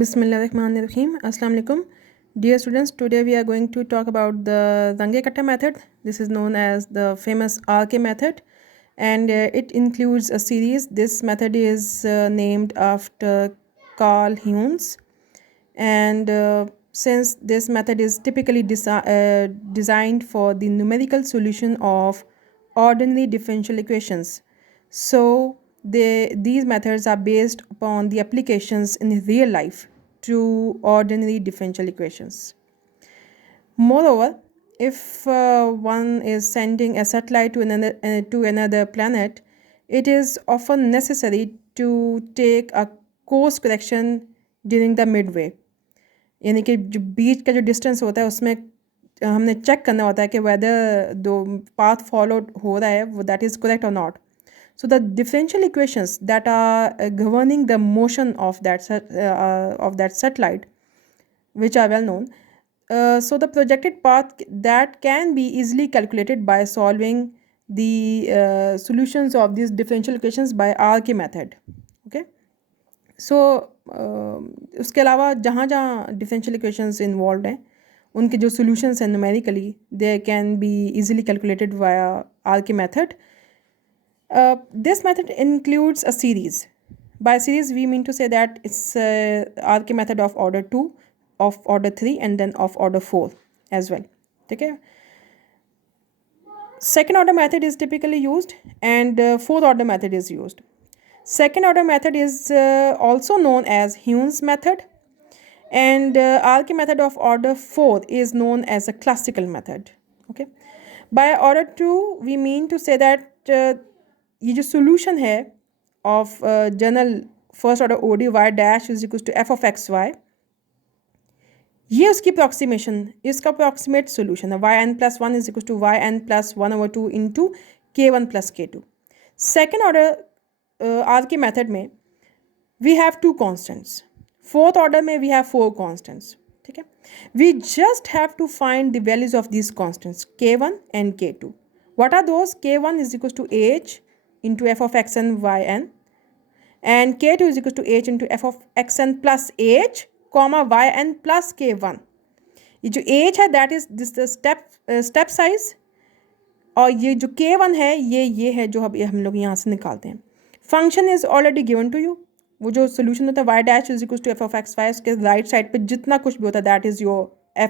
Bismillahirrahmanirrahim. Assalamu alaikum. Dear students, today we are going to talk about the Zange Katta method. This is known as the famous RK method, and it includes a series. This method is named after Carl Huens, and since this method is typically designed for the numerical solution of ordinary differential equations, so these methods are based upon the applications in real life to ordinary differential equations. Moreover, if one is sending a satellite to another planet, it is often necessary to take a course correction during the midway. यानी कि जो बीच का जो distance होता है उसमें हमने check करना होता है कि वेदर दो पाथ फॉलो हो रहा है वो दैट इज़ करेक्ट और not. So the differential equations that are governing the motion of that satellite, which are well known, so the projected path that can be easily calculated by solving the solutions of these differential equations by RK method. Okay. So उसके अलावा जहाँ जहाँ differential equations involved हैं उनके जो solutions हैं numerically they can be easily calculated via RK method. This method includes a series. By series, we mean to say that it's RK method of order 2, of order 3, and then of order 4 as well. Okay. Second order method is typically used, and fourth order method is used. Second order method is also known as Huens method, and RK method of order 4 is known as a classical method. Okay. By order 2, we mean to say that ये जो solution है of general first order O D y dash is equal to f of x y, ये उसकी approximation, इसका approximate solution है y n plus one is equal to y n plus one over two into k one plus k two. Second order R K method में we have two constants, fourth order में we have four constants. ठीक है, we just have to find the values of this constants K one and K two. What are those? K one is equal to H into f of x and yn, and k2 is equal to h into f of xn plus h comma yn plus k1. ये जो h है that is this the step size, और ये जो k1 है ये है जो हम लोग यहाँ से निकालते हैं. Function is already given to you. वो जो सोल्यूशन होता है y dash is equal to f of x y, उसके राइट साइड पे जितना कुछ भी होता है that is your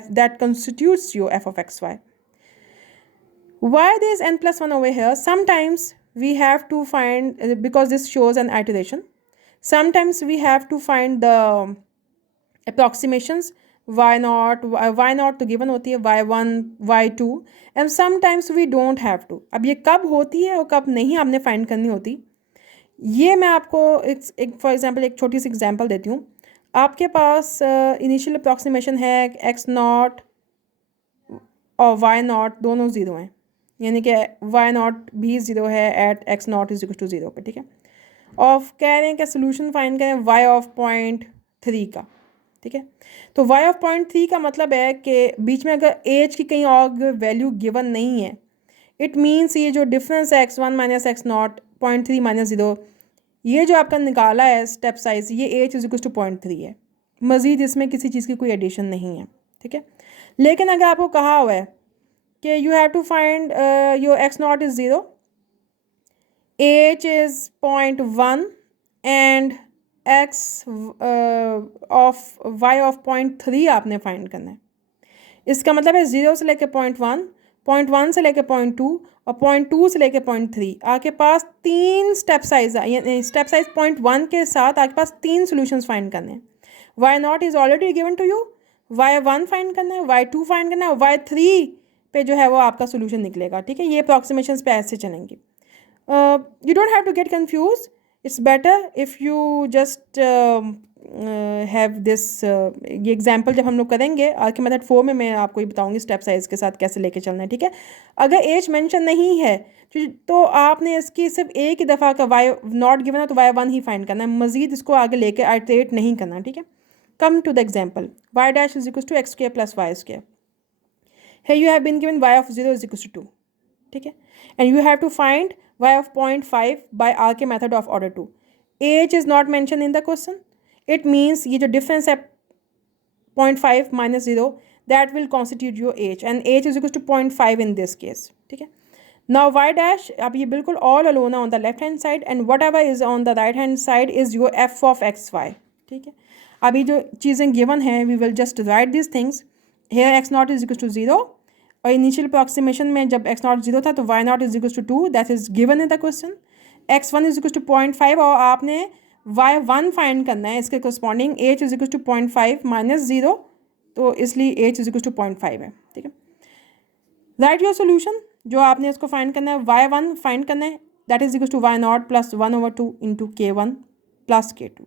f that constitutes your f of x y. Why there is n plus 1 over here? Sometimes we have to find, because this shows an iteration, sometimes we have to find the approximations. y naught तो given होती है, y1 y2, and sometimes we don't have to. अब ये कब होती है और कब नहीं आपने फाइंड करनी होती, ये मैं आपको एक फॉर एग्जांपल एक छोटी सी एग्जांपल देती हूँ. आपके पास इनिशियल अप्रॉक्सीमेशन है x नॉट और y नॉट दोनों ज़ीरो हैं, यानी कि वाई नॉट भी ज़ीरो है at x naught is equal to zero पे. ठीक है, ऑफ कह रहे हैं कि सोल्यूशन फाइंड करें वाई ऑफ पॉइंट थ्री का. ठीक है, तो वाई ऑफ पॉइंट थ्री का मतलब है कि बीच में अगर एज की कहीं और वैल्यू गिवन नहीं है, इट मीन्स ये जो डिफरेंस है x one minus x not point three minus zero, ये जो आपका निकाला है स्टेप साइज, ये H is equal two point three है. मज़ीद इसमें किसी चीज़ की कोई एडिशन नहीं है. ठीक है, लेकिन अगर आपको कहा हुआ है कि you have to find your x naught is 0, h is 0.1 and x of y of 0.3 आपने फाइंड करना है. इसका मतलब है 0 से लेके 0.1, 0.1 से लेके 0.2 और 0.2 से लेके 0.3. आपके पास तीन स्टेप साइज, यानी स्टेप साइज 0.1 के साथ आपके पास तीन सॉल्यूशंस फाइंड करने हैं. y naught is already given to you, y1 find करना है, y2 फाइंड करना है, y3 पे जो है वो आपका सोल्यूशन निकलेगा. ठीक है, ये अप्रॉक्सीमेशंस पे ऐसे चलेंगी. You don't have to get confuse. It's better if you just have this. ये एग्जांपल जब हम लोग करेंगे आर्के मेथड 4 में, मैं आपको ये बताऊंगी स्टेप साइज के साथ कैसे लेके चलना है. ठीक है, अगर एज मेंशन नहीं है तो आपने इसकी सिर्फ एक ही दफ़ा का वाई नॉट गिवन है तो वाई वन ही फाइंड करना है, मज़ीद इसको आगे लेके आइटरेट नहीं करना. ठीक है, come to the example. Y dash is equal to x square plus y square. Here you have been given y of 0 is equal to 2. ठीक है, and you have to find y of 0.5 by RK method of order 2. Age is not mentioned in the question. It means ये जो difference है 0.5 minus 0 that will constitute your h and h is equal to 0.5 in this case. ठीक है. Now y dash, अब ये बिल्कुल all alone है on the left hand side and whatever is on the right hand side is your f of x y. ठीक है. अभी जो चीज़ें गिवन हैं we will just write this things. Here x naught is equal to 0 और initial approximation में जब x not 0 था तो y naught is equal to 2 that is given in the question. x1 is equal to 0.5 और आपने y1 find करना है इसके corresponding. h is equal to 0.5 minus 0 तो इसलिए h इज इक्वल टू 0.5 है. ठीक है. Right your solution. जो आपने इसको फाइंड करना है y1 फाइंड करना है that is equal to y naught plus 1/2 into k1 plus k2.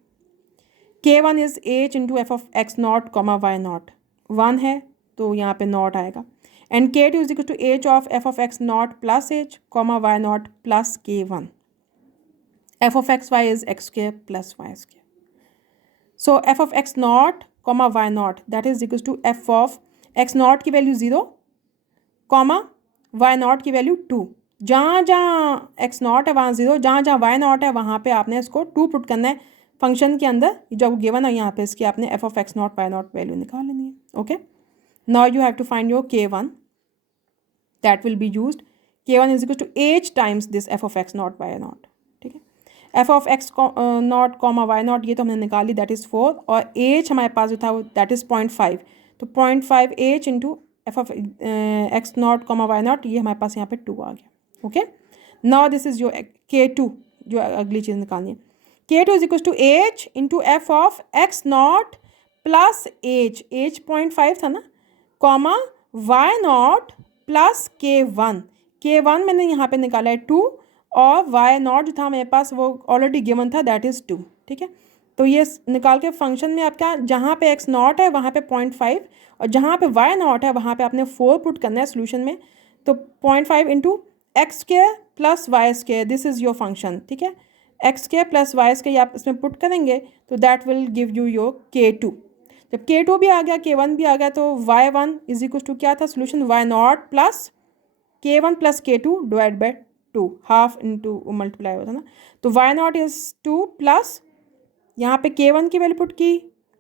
k1 is h into f of x naught comma y naught. 1 है तो यहाँ पे नॉट आएगा and k2 is equal to h of f of x naught plus h comma y naught plus k1. f of x y is x square plus y square. So f of x naught comma y naught that is equals to f of x naught की value 0 comma y naught की value 2. जहाँ जहाँ x naught है वहाँ 0, जहाँ जहाँ y naught है वहाँ पे आपने इसको 2 पुट करना है फंक्शन के अंदर जब गिवन है यहाँ पे इसकी आपने f of x naught y naught value निकाल लेनी है. Okay. Now you have to find your k1 that will be used. k1 is equal to h times this f of x naught y naught. ठीक है. F of x naught comma y naught ये तो हमने निकाली that is 4 और H हमारे पास जो था वो दैट इज़ 0.5 तो 0.5 h into f of x naught comma y naught ये हमारे पास यहाँ पे 2 आ गया. Okay. Now this is your k2 जो अगली चीज़ निकालनी है. k2 is equal to h into f of x naught plus h 0.5 था ना comma y naught plus k1 मैंने यहाँ पे निकाला है 2 और वाई नॉट जो था मेरे पास वो ऑलरेडी गिवन था दैट इज़ 2. ठीक है. तो ये निकाल के फंक्शन में आपका जहाँ पे एक्स नॉट है वहाँ पे 0.5 और जहाँ पे वाई नॉट है वहाँ पे आपने 4 पुट करना है सोल्यूशन में. तो 0.5 into x square plus y square this is your function. ठीक है. X square plus y square आप इसमें पुट करेंगे तो that will give you your k2. जब k2 भी आ गया k1 भी आ गया तो y1 इज इक्वल टू क्या था solution why naught plus k1 plus k2 divide by 2 half into multiply होता ना तो वाई नॉट इज 2 प्लस यहाँ पे k1 की वैल्यू पुट की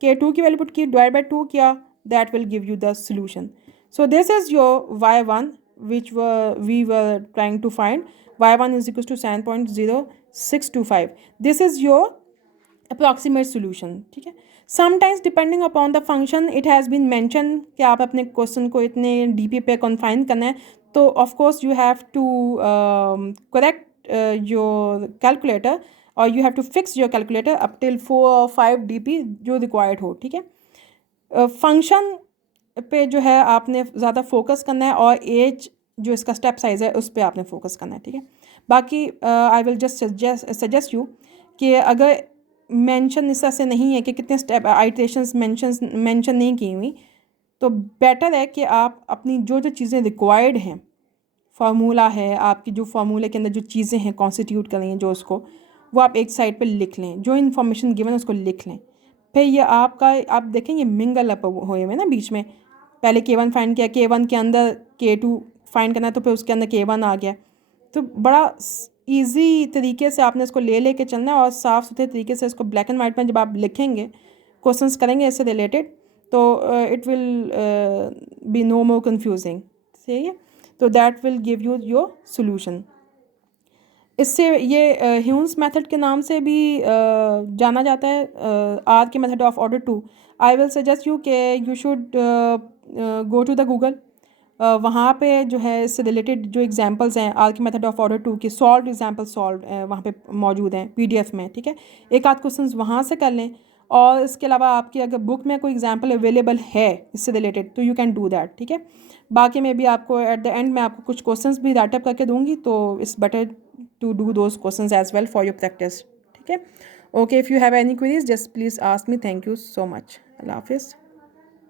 k2 की वैल्यू पुट की डिवाइड बाई 2 किया that will give you the solution. So this is your y1 which we were trying to find. y1 is equal to 7.0625. This is your approximate solution. ठीक है. Sometimes depending upon the function it has been mention कि आप अपने question को इतने DP पे confine करना है तो of course you have to correct your calculator और you have to fix your calculator up till 4 और 5 dp जो रिक्वायर्ड हो. ठीक है. फंक्शन पे जो है आपने ज़्यादा फोकस करना है और एज जो इसका स्टेप साइज़ है उस पर आपने फोकस करना है. ठीक है. बाकी I will just suggest you कि अगर मेंशन इस तरह से नहीं है कि कितने स्टेप आइटरेशंस मेंशन नहीं की हुई तो बेटर है कि आप अपनी जो जो चीज़ें रिक्वायर्ड हैं फार्मूला है आपकी जो फार्मूले के अंदर जो चीज़ें हैं कॉन्स्टिट्यूट कर रही हैं जो उसको वो आप एक साइड पर लिख लें. जो इन्फॉर्मेशन गिवन है उसको लिख लें. फिर ये आपका आप देखें ये मिंगल अप हुए हुए ना बीच में. पहले k1 फाइंड किया k1 के अंदर k2 फाइंड करना तो फिर उसके अंदर k1 आ गया. तो बड़ा ईजी तरीके से आपने इसको लेके चलना है और साफ़ सुथरे तरीके से इसको ब्लैक एंड वाइट में जब आप लिखेंगे क्वेश्चंस करेंगे इससे रिलेटेड तो it will be no more confusing. सही है. तो that will give you your solution. इससे ये ह्यून्स मेथड के नाम से भी जाना जाता है. R K method of order 2. I will suggest you कि you should go to the Google. वहाँ पे जो है इससे रिलेटेड जो एग्जांपल्स हैं are K method of order 2 के सॉल्व एग्जांपल सॉल्व वहाँ पे मौजूद हैं PDF में. ठीक है. एक आध क्वेश्चन वहाँ से कर लें और इसके अलावा आपकी अगर बुक में कोई एग्जांपल अवेलेबल है इससे रिलेटेड तो यू कैन डू दैट. ठीक है. बाकी में भी आपको एट द एंड में आपको कुछ क्वेश्चंस भी राइटअप करके दूंगी तो it's better to do those questions as well for your practice. ठीक है. Okay. If you have any queries just please ask me. Thank you so much. Allah हाफिज़.